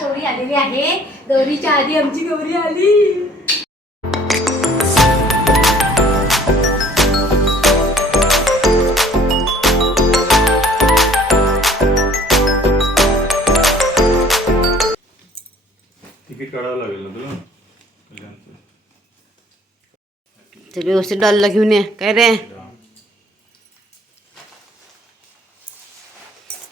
गौरी आलेली आहे. गौरीच्या आधी आमची गौरी आली. तिकीट काढावं लागेल ना तुला? व्यवस्थित डॉलला घेऊन ये. काय रे?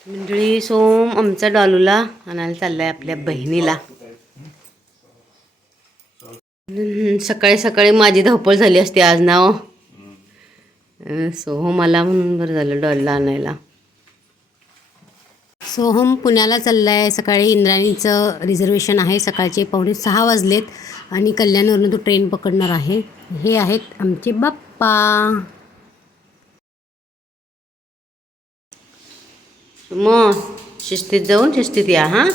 मंडळी सोम आमचा डॉलूला आणायला चाललाय आपल्या बहिणीला. सकाळी सकाळी माझी धावपळ झाली असती आज ना हो. सोहम हो, आला म्हणून बरं झालं डॉलला आणायला. सोहम हो, पुण्याला चाललाय. सकाळी इंद्राणीचं रिझर्वेशन आहे. सकाळचे पावणे सहा वाजलेत आणि कल्याणवरून तो ट्रेन पकडणार आहे. हे आहेत आमचे बाप्पा. मग शिस्तीत जाऊन शिस्तीत या हां?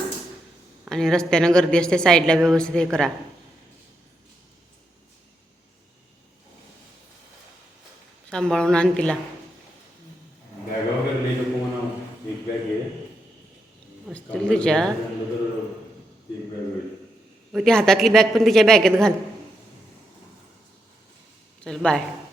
आणि रस्त्यानं गर्दी असते साईडला व्यवस्थित हे करा. सांभाळून आण तिला. असतील तुझ्या. ती हातातली बॅग पण तिच्या बॅगेत घाल. चल बाय.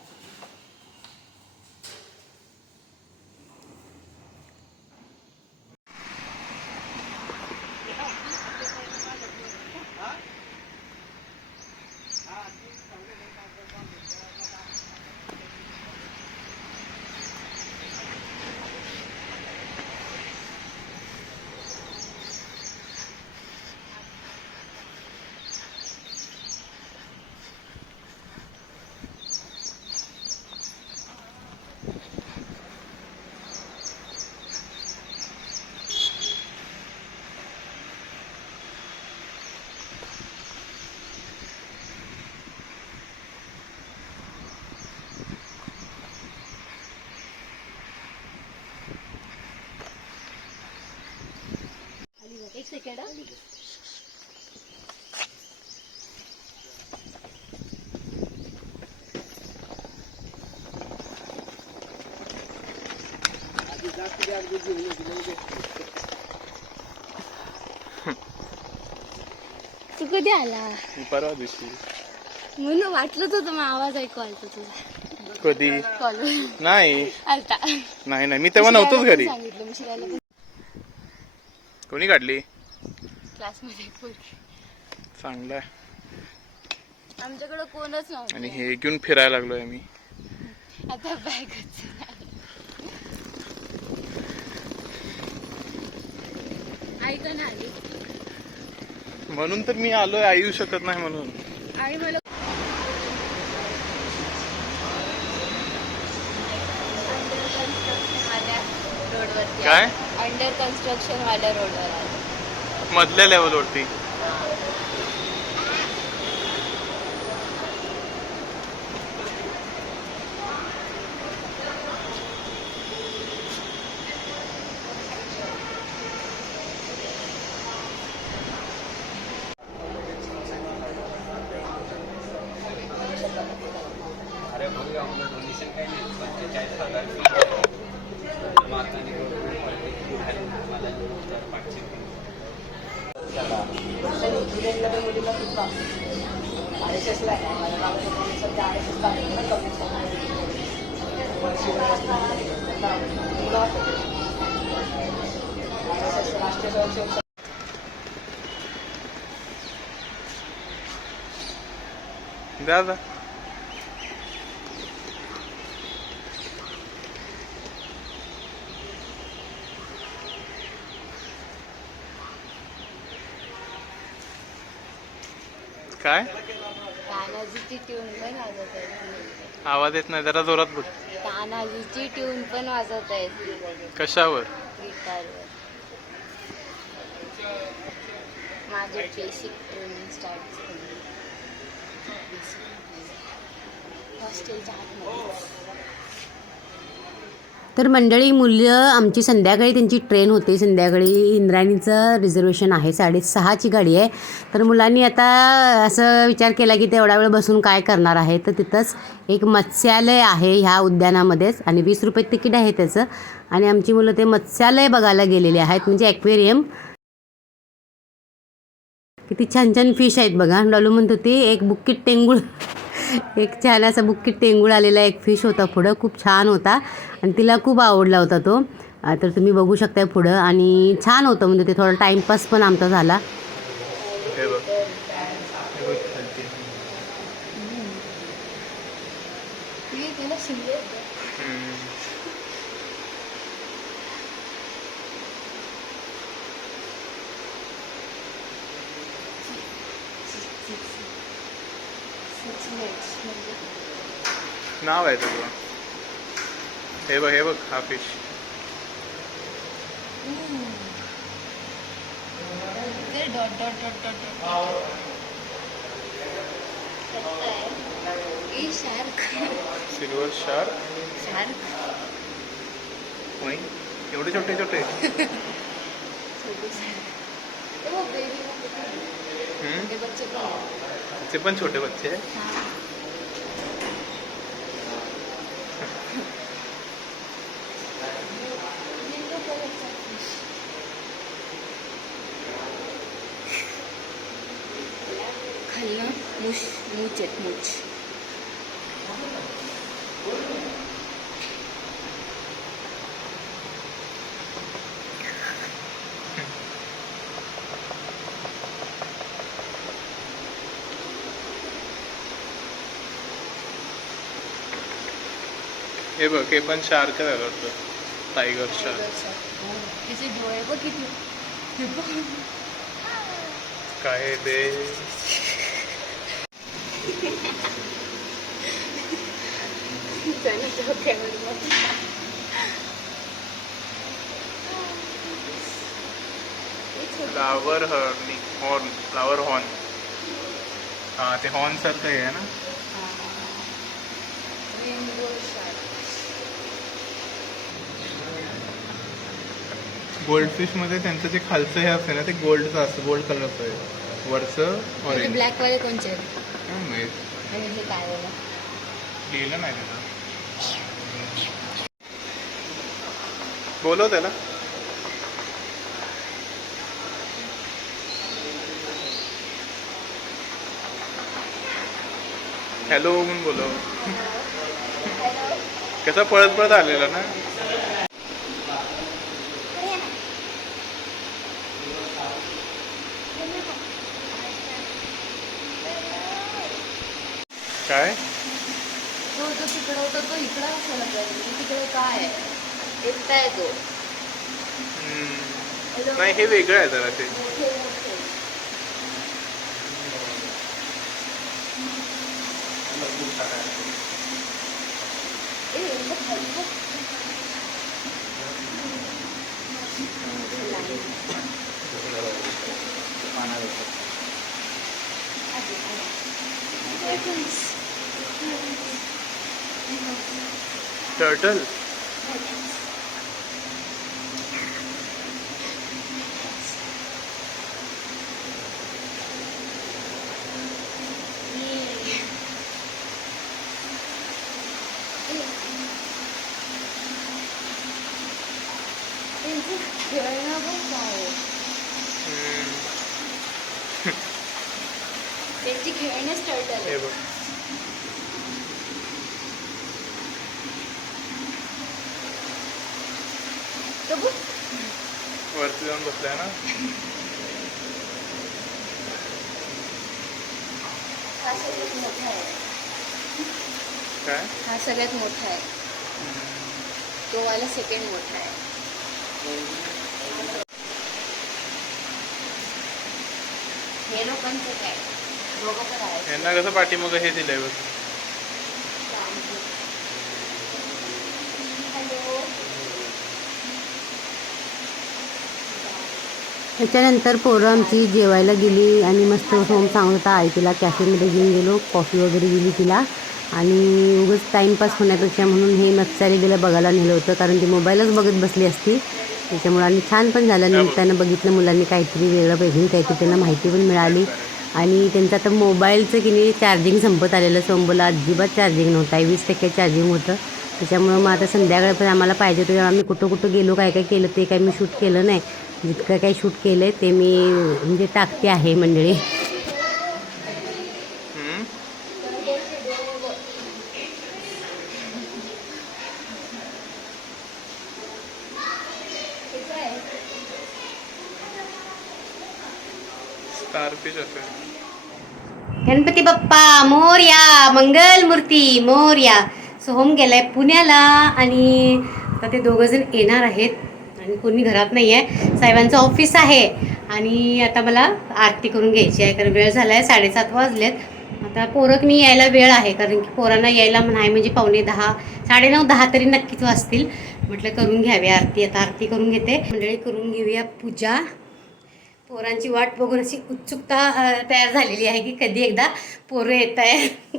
तू कधी आला? परवा दिवशी. म्हणून वाटलंच होतं मग आवाज ऐकू आलता तुझा. कधी? कॉल नाही. आलता नाही नाही. मी तेव्हा नव्हतोच घरी. सांगितलं मी शिरायला पण कोणी काढली? क्लासमध्ये फुल चांगलं आहे आमच्याकडे कोणच नव्हतं. आणि हे घेऊन फिरायला लागलोय मी. आता बॅगच ऐक ना आली म्हणून तर मी आलोय आई येऊ शकत नाही म्हणून. आणि मला रोडवरती. काय? अंडर कन्स्ट्रक्शन वाल्या रोडवर मधल्या लेवलवरती जा काय? तानाजीची ट्यून पण वाजवता येते आवाज येत नाही जरा जोरात बोल. तानाजीची ट्यून पण वाजवता येते कशावर? गिटारवर. माझे बेसिक ट्रेनिंग स्टार्ट आतमध्ये तर मंडळी मुलं आमची संध्याकाळी त्यांची ट्रेन होते. संध्याकाळी इंद्रायणीचं रिझर्वेशन आहे. साडेसहाची गाडी आहे. तर मुलांनी आता असं विचार केला की ते एवढा वेळ बसून काय करणार आहे? तर तिथंच एक मत्स्यालय आहे ह्या उद्यानामध्येच आणि वीस रुपये तिकीट आहे त्याचं. आणि आमची मुलं ते मत्स्यालय बघायला गेलेले आहेत. म्हणजे ॲक्वेरियम किती छान छान फिश आहेत बघा. डॉलू म्हणत होती एक बुक्कीट टेंगूळ. एक छान असा बुक्कीट टेंगूळ आलेला एक फिश होता पुढं. खूप छान होता आणि तिला खूप आवडला होता तो. तर तुम्ही बघू शकताय पुढं. आणि छान होतं म्हणजे ते थोडा टाईमपास पण आमचा झाला. नाव आहे तुझं हे बघ हे बघ हा फ़िश सिल्वर शार्क एवढे छोटे छोटे. हम्म. ते पण छोटे बच्चे मुश मूच आहेत मूच हे बघ हे पण शार्क आहे वाटतं टायगर शार्क त्याचे डोळे बघ किती हे. काय आहे ते त्याने डोक्यावर बघ. फ्लावर हर्नी हॉर्न फ्लावर हॉर्न हा ते हॉर्न सारखं हे आहे ना? Shark. गोल्डफिशमध्ये त्यांचं जे खालचं हे असते ना ते गोल्डचं असतं गोल्ड कलरचं आहे. वरचं ऑरेंज ब्लॅक वाले कोणचे आहेत आणि हे काय वाला लिहिलं नाही बोलव त्याला. हॅलो म्हणून बोलव. कसा पळत पळत आलेला ना काय तो जो तिकडं होता तो इकडं असायला पाहिजे तिकडे काय आहे एकटा आहे तो हम्म. नाही हे वेगळं आहे जरा ते टर्टल त्यांचं खेळणं बघ काय आहे. त्यांची खेळणंच टर्टल हे आहे बघ तो बघ. वरती जाऊन बसलाय ना? हा सगळ्यात मोठा आहे. काय? हा सगळ्यात मोठा आहे. तो वाला सेकंड मोठा आहे. हे लोकांचं काय? दोघं पण आहे यांना कसं पाठीमाग हे दिलंय बघ. त्याच्यानंतर पोरं आमची जेवायला गेली आणि मस्त होम सांगत होता आई तिला कॅफेमध्ये घेऊन गेलो कॉफी वगैरे दिली तिला. आणि उगाच टाईमपास होण्यापेक्षा म्हणून हे नक्षारी गेलं बघायला नेलं होतं कारण ती मोबाईलच बघत बसली असती. त्याच्यामुळं आणि छान पण झालं निमित्तानं बघितलं मुलांनी काहीतरी वेगळं वेगळी काहीतरी त्यांना माहिती पण मिळाली. आणि त्यांचं आता मोबाईलचं की नाही चार्जिंग संपत आलेलं सोंबोला अजिबात चार्जिंग नव्हतं आहे वीस टक्के चार्जिंग होतं. त्याच्यामुळं मग आता संध्याकाळपर्यंत आम्हाला पाहिजे होतं आम्ही कुठं कुठं गेलो काय काय केलं ते काय मी शूट केलं नाही. जितकं काही शूट केलं आहे ते मी म्हणजे टाकते आहे मंडळी. गणपती बाप्पा मोर्या मंगलमूर्ती मोर्या. सोहम गेलाय पुण्याला आणि आता ते दोघंजण येणार आहेत. आणि कोणी घरात नाही आहे. साहेबांचं ऑफिस आहे. आणि आता मला आरती करून घ्यायची आहे कारण वेळ झाला आहे साडेसात वाजलेत. आता पोरकनी यायला वेळ आहे कारण की पोरांना यायला नाही म्हणजे पावणे दहा साडेनऊ दहा तरी नक्कीच वाजतील. म्हटलं करून घ्यावी आरती आता आरती करून घेते. मंडळी करून घेऊया पूजा. पोरांची वाट बघून अशी उत्सुकता तयार झालेली आहे की कधी एकदा पोरं येत आहे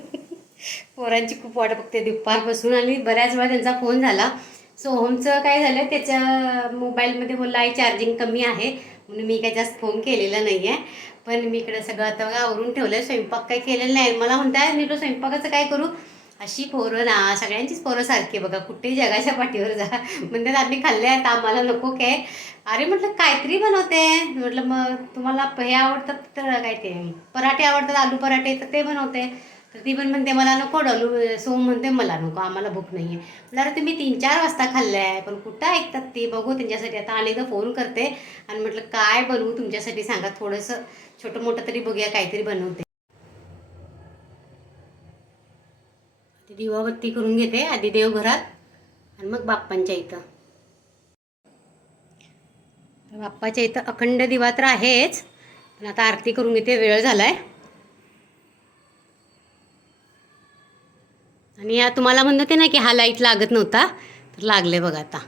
पोरांची खूप वाट बघते. दुपारपासून आणि बऱ्याच वेळा त्यांचा फोन झाला. सोहमचं काय झालं त्याच्या मोबाईलमध्ये बोलला आई चार्जिंग कमी आहे. म्हणून मी काय जास्त फोन केलेला नाही आहे पण मी इकडं सगळं आता आवरून ठेवलं आहे स्वयंपाक काय केलेला नाही. मला म्हणताय मी तो स्वयंपाकाचं काय करू? अशी पोरं ना सगळ्यांचीच पोरं सारखी बघा. कुठेही जगाच्या पाठीवर जा. म्हणतात आम्ही खाल्ले आहेत आम्हाला नको काय. अरे म्हटलं काहीतरी बनवते. म्हटलं मग तुम्हाला हे आवडतात तर काय ते? पराठे आवडतात आलू पराठे तर ते बनवते. तर ती पण म्हणते मला नको डॉलू सोम म्हणते मला नको आम्हाला भूक नाही आहे म्हटलं अरे तुम्ही तीन चार वाजता खाल्लं आहे पण कुठं ऐकतात ते? बघू त्यांच्यासाठी. आता अनेकदा फोन करते आणि म्हटलं काय बनवू तुमच्यासाठी? सांगा थोडंसं छोटं मोठं तरी बघूया काहीतरी बनवते. ती दिवाबत्ती करून घेते आधी देवघरात आणि मग बाप्पांच्या इथं. बाप्पाच्या इथं अखंड दिवा तर आहेच पण आता आरती करून घेते वेळ झालाय. आणि या तुम्हाला म्हणते ना की हा लाइट लागत नव्हता तर लागले बघा आता.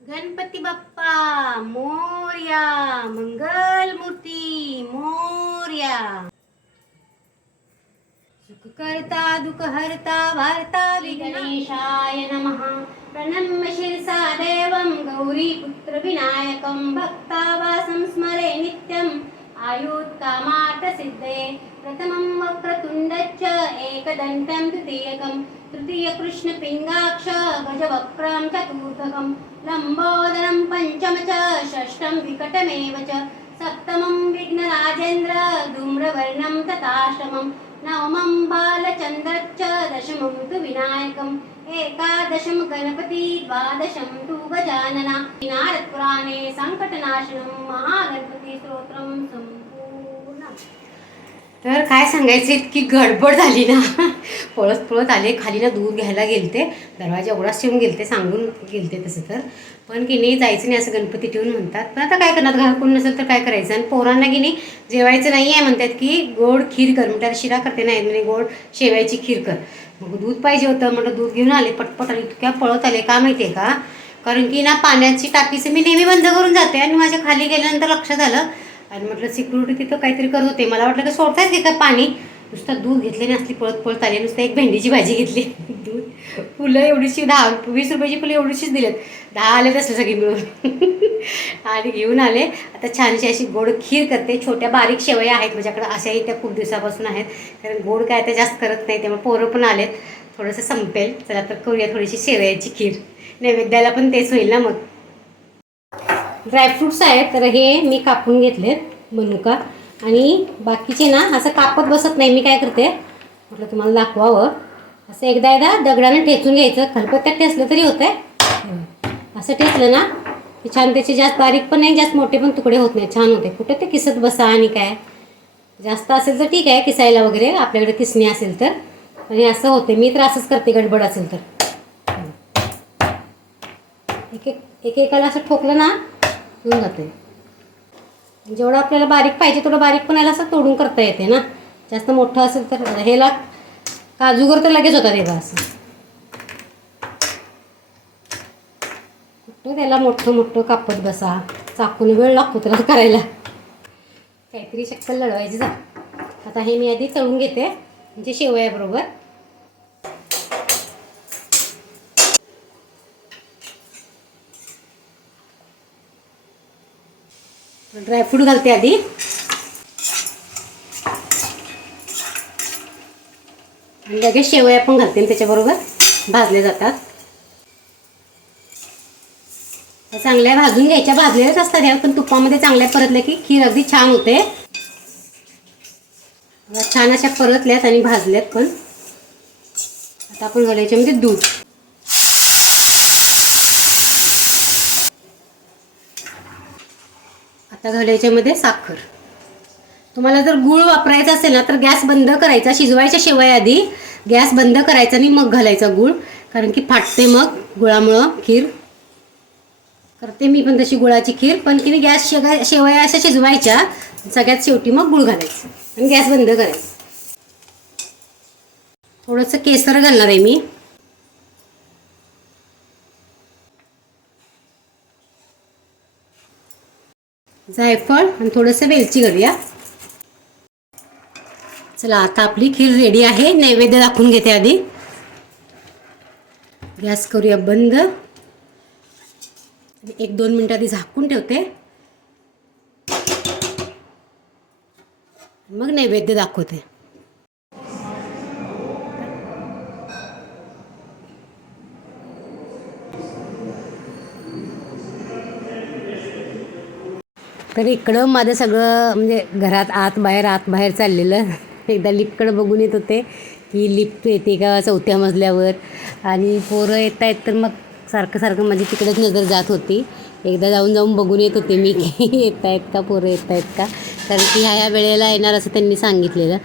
गणपती बाप्पा मोर्या मंगलमूर्ती मोर्या. सुख करता दुःख हरता भारता विघ्नेशाय नमः. प्रणम्य शिरसा देवं गौरीपुत्र विनायकं भक्तावासं स्मरे नित्यम् आयुत् कामार्थ सिद्धे प्रथमं वक्रतुण्डश्च एकदन्तं द्वितीयकं तृतीयकृष्णपिङ्गाक्ष गजवक्त्रं चतुर्थकं लम्बोदरं पञ्चम च षष्ठं विकटमेव च सप्तमं विघ्नराजेन्द्र धूम्रवर्णं तथाष्टमं नवमं बालचन्द्रश्च दशमं तु विनायकम् ఏకాదశం గణపతి ద్వాదశం తూ గజానన నారద్ పురాణే సంకటనాశనం మహాగణపతి స్తోత్రం तर काय सांगायचं इतकी गडबड झाली ना. पळत पळत आले खाली ना दूध घ्यायला गेलते. दरवाजा एवढाच ठेवून गेलते सांगून गेलते तसं तर. पण की नाही जायचं नाही असं गणपती ठेवून म्हणतात. पण आता काय करणार घर कोण नसेल तर काय करायचं? आणि पोरांना की नाही जेवायचं नाही आहे म्हणतात की गोड खीर कर. म्हणतात शिरा करते नाही. म्हणजे गोड शेवायची खीर कर. मग दूध पाहिजे होतं म्हटलं दूध घेऊन आले पटपट आले इतक्या पळत आले का माहिती आहे का? कारण की ना पाण्याची टाकीचं मी नेहमी बंद करून जाते आणि माझ्या खाली गेल्यानंतर लक्षात आलं आणि म्हटलं सिक्युरिटी तिथं काहीतरी करत होते. मला वाटलं का सोडतायच ते का पाणी? नुसतं दूध घेतले नसली पळत पळत आले नुसतं एक भेंडीची भाजी घेतली. दूध फुलं एवढीशी दहा वीस रुपयाची फुलं एवढीशीच दिलेत. दहा आले असले सगळी मिळून. आणि घेऊन आले. आता छानशी अशी गोड खीर करते. छोट्या बारीक शेवया आहेत माझ्याकडे. अशाही त्या खूप दिवसापासून आहेत. कारण गोड काय तर जास्त करत नाही त्यामुळे पोरं पण आलेत. थोडंसं संपेल. चला तर करूया थोडीशी शेवयाची खीर. नैवेद्याला पण तेच होईल ना मग. ड्रायफ्रूट्स आहेत तर हे मी कापून घेतलेत मनुका. आणि बाकीचे ना असं कापत बसत नाही मी काय करते म्हटलं तुम्हाला दाखवावं. असं एकदा एकदा दगडानं ठेचून घ्यायचं खलबत्त्यात ठेचलं तरी होतंय. असं ठेचलं ना की छान त्याचे जास्त बारीक पण नाही जास्त मोठे पण तुकडे होत नाही छान होते. कुठे ते किसत बसा आणि काय. जास्त असेल तर ठीक आहे किसायला वगैरे आपल्याकडे किसणी असेल तर. पण हे असं होते मी तर असंच करते गडबड असेल तर. एक एक एक एकाला असं ठोकलं ना होऊन जाते. जेवढं आपल्याला बारीक पाहिजे तेवढं बारीक पण याला असं तोडून करता येते ना. जास्त मोठं असेल तर ह्याला काजूगर तर लगेच होता तेव्हा असं. कुठं त्याला मोठं मोठं कापत बसा. चाकून वेळ लागतो त्याला करायला. काहीतरी शक्कल लढवायची जा. आता हे मी आधी तळून घेते. म्हणजे शेवयाबरोबर ड्रायफ्रूट घालते आधी. आणि लगेच शेवया पण घालते आणि त्याच्याबरोबर. भाजले जातात. चांगल्या भाजून घ्यायच्या. भाजलेल्याच असतात ह्या पण तुपामध्ये चांगल्या परतल्या की खीर अगदी छान होते. छान अशा परतल्यात आणि भाजल्यात पण. आता आपण घालायच्यामध्ये म्हणजे दूध. आता घालू याच्यामध्ये साखर. तुम्हाला जर गूळ वापरायचा असेल ना तर गॅस बंद करायचा शिजवायच्या शिवाय आधी गॅस बंद करायचा आणि मग घालायचा गूळ. कारण की फाटते मग गुळामुळं खीर. करते मी पण तशी गुळाची खीर पण की गॅस शेगा शेवया अशा शिजवायच्या सगळ्यात शेवटी मग गुळ घालायचं आणि गॅस बंद करायचं. थोडंसं केसर घालणार आहे मी. जायफळ आणि थोडंसं वेलची घालूया. चला आता आपली खीर रेडी आहे. नैवेद्य दाखवून घेते आधी. गॅस करूया बंद. एक दोन मिनटं आधी झाकून ठेवते. मग नैवेद्य दाखवते. तर इकडं माझं सगळं म्हणजे घरात आत बाहेर आत बाहेर चाललेलं. एकदा लिफ्टकडं बघून येत होते की लिफ्ट येते का चौथ्या मजल्यावर. आणि पोरं येत आहेत तर मग सारखं सारखं माझी तिकडेच नजर जात होती. एकदा जाऊन जाऊन बघून येत होते मी की येत आहेत का पोरं येत आहेत का? कारण की ह्या ह्या वेळेला येणार असं त्यांनी सांगितलेलं.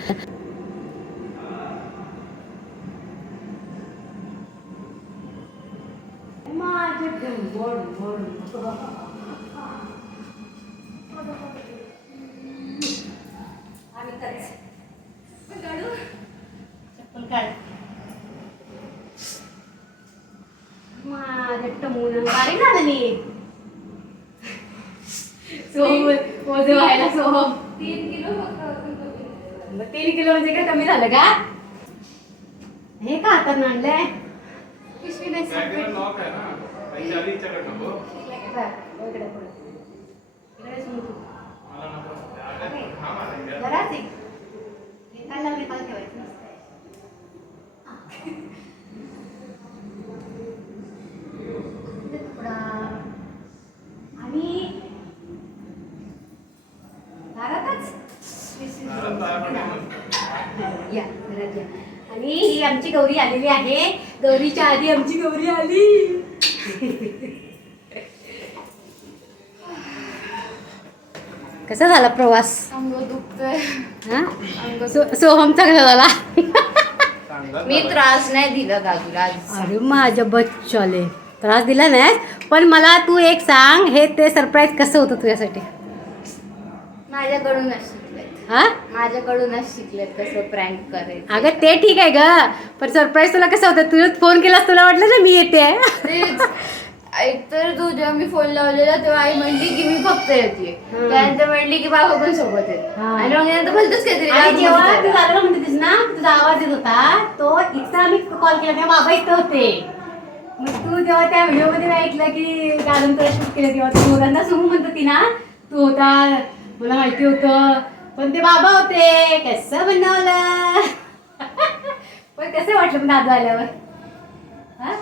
टमून बारीक झालं नी सोहम ओझं व्हायला सोहम तीन किलो फक्त मग तीन किलो म्हणजे काय कमी झालं का हे का हातात आणलंय पिशवी नाही आहे ना पैसे आधी हिच्याकडे नको इकडे पुढे. इकडे सुरू तू. मला नको अरे, हा मला इकडे. जराच एक. हे काय लावले खाली ठेवायचं नसतं. इकडे तुकडा. आणि दारातच घरात बाहेर पडलं. या घरात या. आणि ही आमची गौरी आलेली आहे. गौरीच्या आधी आमची गौरी आली. कसा झाला प्रवास? अंग दुखतंय. हा? अंग सो सोहम चांगला झाला? मी. त्रास नाही दिला दादूला आज. अरे माझ्या बच्चाले. त्रास दिला नाही पण मला तू एक सांग हे ते सरप्राईज कसं होतं तुझ्यासाठी? माझ्याकडूनच शिकलेत हा? माझ्याकडूनच शिकलेत कसं प्रँक करायचं. अगं ते ठीक आहे ग. पण सरप्राईज तुला कसं होतं? तुझं फोन केलास तुला वाटलं ना मी येते. तेच. एकतर तू जेव्हा मी फोन लावलेला तेव्हा आई म्हणली की मी फक्त येते. त्यानंतर म्हणली की बाबा पण सोबत आहेत. हा. आणि मग नंतर भलतच काहीतरी आणि जेव्हा तू विचारायला. दादाला म्हणते होतीस ना तुझा आवाज येत होता तो इथं आम्ही कॉल केला तेव्हा बाबा इथं होते. मग तू जेव्हा त्या व्हिडिओमध्ये ऐकलं की गार्डन तुला शूट केलं तेव्हा तू मुलांना समूह म्हणत होती ना तू होता मला माहिती होतं पण ते बाबा होते? कसं बनवलं? पण कसं वाटलं पण दादा आल्यावर? हा?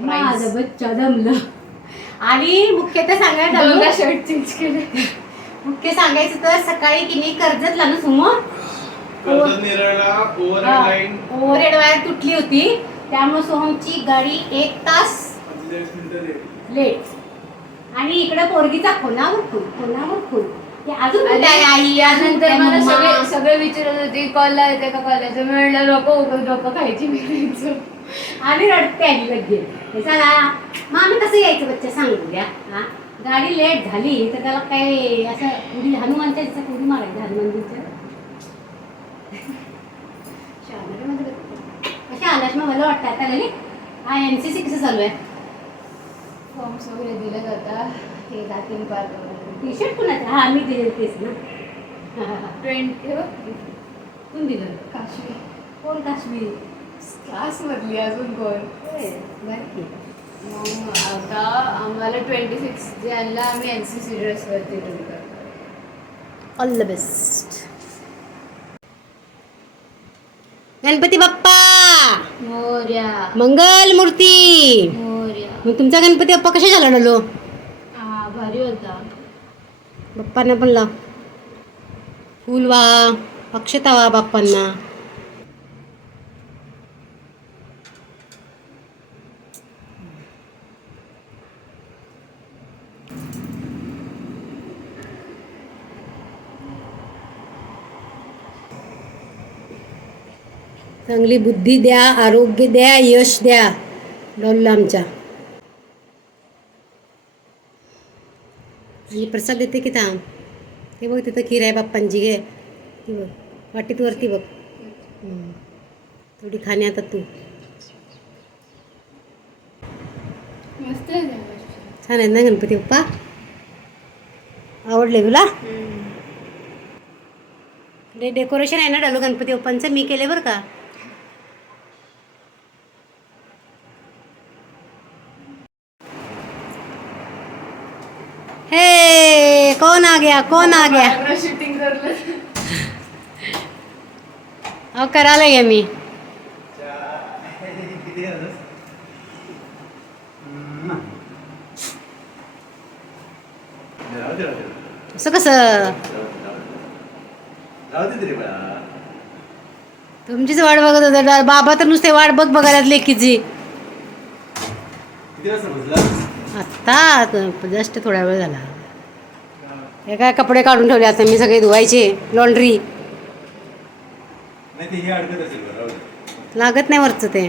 माझं बच्चा दमलं. आणि मुख्यतः सांगायचं शर्ट चेंज केले. मुख्य सांगायचं तर सकाळी की नाही कर्जतला ना सुमो कर्जत नेरळला ओव्हर लाईन ओव्हरहेड वायर तुटली होती. त्यामुळे सोहमची गाडी एक तास. लेट आणि इकडे पोरगीचा कोणावर खून कोणावर खून ते अजून कुठे आहे आणि आई? अजून कुठे मला? सगळे सगळे विचारत होते कॉलला येते का? कॉल येते मी म्हणलं नको उगाच डोकं खायची. आणि रडते आली लगेच. हे चला मग आम्ही कसं यायचं बच्चा? सांगू द्या. हा? गाडी लेट झाली तर त्याला काय असं उडी हनुमानच्या उडी मारायचं हनुमानजीच्या बघते. कशा आलास मग? मला वाटतं आता ललित हा एन सी सी कसं चालू आहे? फॉर्म्स वगैरे दिले जातात. ते जातील पार्क टी शर्ट कुणाचं? हा मी दिले तेच ना. ट्वेंटी हे बघ. कोण दिलं? काश्मीर. कोण काश्मीर? क्लासमधली अजून कोण? मग आता आम्हाला ट्वेंटी सिक्स ज्यांना आम्ही एन सी सी ड्रेसवरती टूर करतो all the best Ganpati Bappa! Morya. मंगल मूर्ती! मोर्या. मग तुमचा गणपती बाप्पा कशा झाला डलो? हा भारी होता. बाप्पांना पण लाव. फुल वा अक्षता वा बाप्पांना चांगली बुद्धी द्या आरोग्य द्या यश द्या. डॉलला आमच्या. आणि प्रसाद देते की थांब. हे बघ तिथं खीर आहे बाप्पांची घे. ती बघ वाटीत वरती बघ. थोडी खाणे आता तू. आहे. छान आहेत ना गणपती बाप्पा? आवडले तुला? डे डेकोरेशन आहे ना डालू गणपती बाप्पांचं? मी केले बरं का हे कौन आ गया कौन आ गया? शूटिंग अहो करायला मी. असं कसं? तुमचीच वाट बघत होता. बाबा तर नुसते वाट बघ बघायला लेकीची. आत्ता जस्ट थोडा वेळ झाला. हे काय कपडे काढून ठेवले आता? मी सगळे धुवायचे लॉन्ड्री लागत नाही वरचं ते.